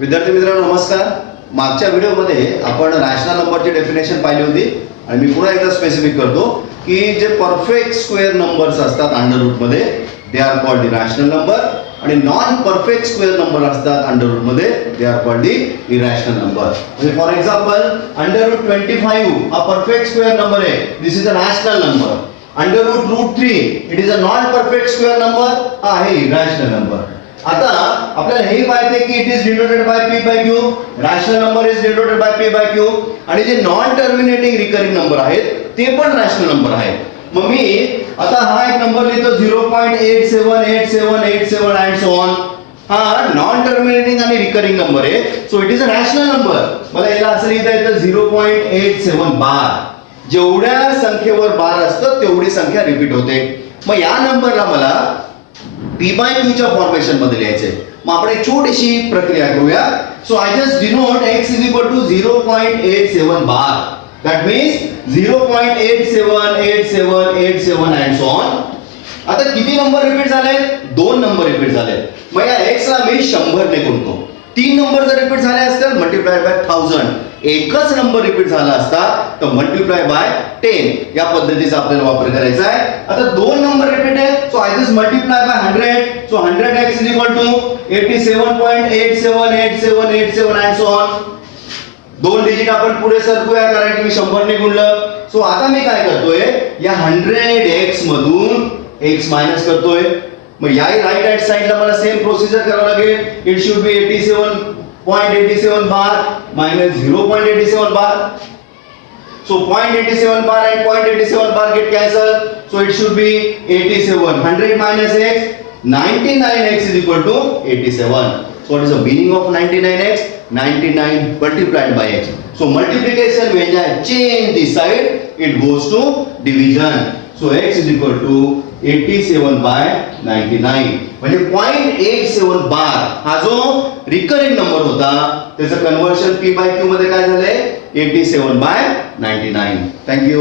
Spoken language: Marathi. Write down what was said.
विद्यार्थी मित्रांनो नमस्कार. मागच्या व्हिडिओमध्ये आपण रॅशनल नंबरची डेफिनेशन पाहिली होती आणि मी पुन्हा एकदा स्पेसिफिक करतो की जे परफेक्ट स्क्वेअर नंबर्स असतात अंडर रूटमध्ये they are called the rational number आणि नॉन परफेक्ट स्क्वेअर नंबर असतात अंडर रूटमध्ये they are called the irrational number. म्हणजे फॉर एक्झाम्पल अंडर रूट 25 हा परफेक्ट स्क्वेअर नंबर आहे, this is a rational number. Under root 3 it is a non perfect square number, हा आहे इरॅशनल नंबर. आता आपल्याला हे माहिती आहे की it is denoted by p bye q, rational number is denoted by p bye q आणि जे नॉन टर्मिनेटिंग रिकरिंग नंबर आहेत ते पण रॅशनल नंबर आहेत. मग मी आता हा एक नंबर लिहितो 0.878787 अँड सो ऑन. हा नॉन टर्मिनेटिंग आणि रिकरिंग नंबर आहे, so it is a rational number. मला याला असं लिहिता येतं 0.87 बार. जेवढ्या संख्येवर बार असतं तेवढी संख्या रिपीट होते. मग या नंबरला मला p by q च्या फॉर्मेशन मध्ये लिहायचे. मग आपण एक छोटीशी प्रक्रिया करूया. So I just denote x is equal to 0.87 bar. That means 0.878787 and so on. आता किती नंबर रिपीट झाले? 2 नंबर रिपीट झाले. मग या x ला मी 100 ने गुणतो. 3 नंबर जर रिपीट झाले असतील मल्टिप्लाय बाय 1000. एकच नंबर रिपीट झाला असता तर मल्टिप्लाय बाय 10 या पद्धतीचा आपल्याला वापर करायचा आहे. आता 2 नंबर रिपीट आहे, so I just multiply by 100. So 100x is equal to 87.878787 and so on. 2 digit आपण पुढे सरकूया कारण की मी 100 ने गुणलं. सो आता मी काय करतोय, या 100x मधून x मायनस करतोय. मग या राईट हँड साइडला मला सेम प्रोसिजर करावं लागेल. It should be 87.87 bar minus 0.87 bar. So 0.87 bar and 0.87 bar get cancelled. So it should be 87. 100 minus x, 99x is equal to 87. So what is the meaning of 99x? 99 multiplied by x. So multiplication when I change the side, it goes to division. So x is equal to 87 by 99. म्हणजे 0.87 बार हा जो रिकरिंग नंबर होता त्याचं कन्वर्शन p by q मध्ये काय झालंय 87 by 99. थँक्यू.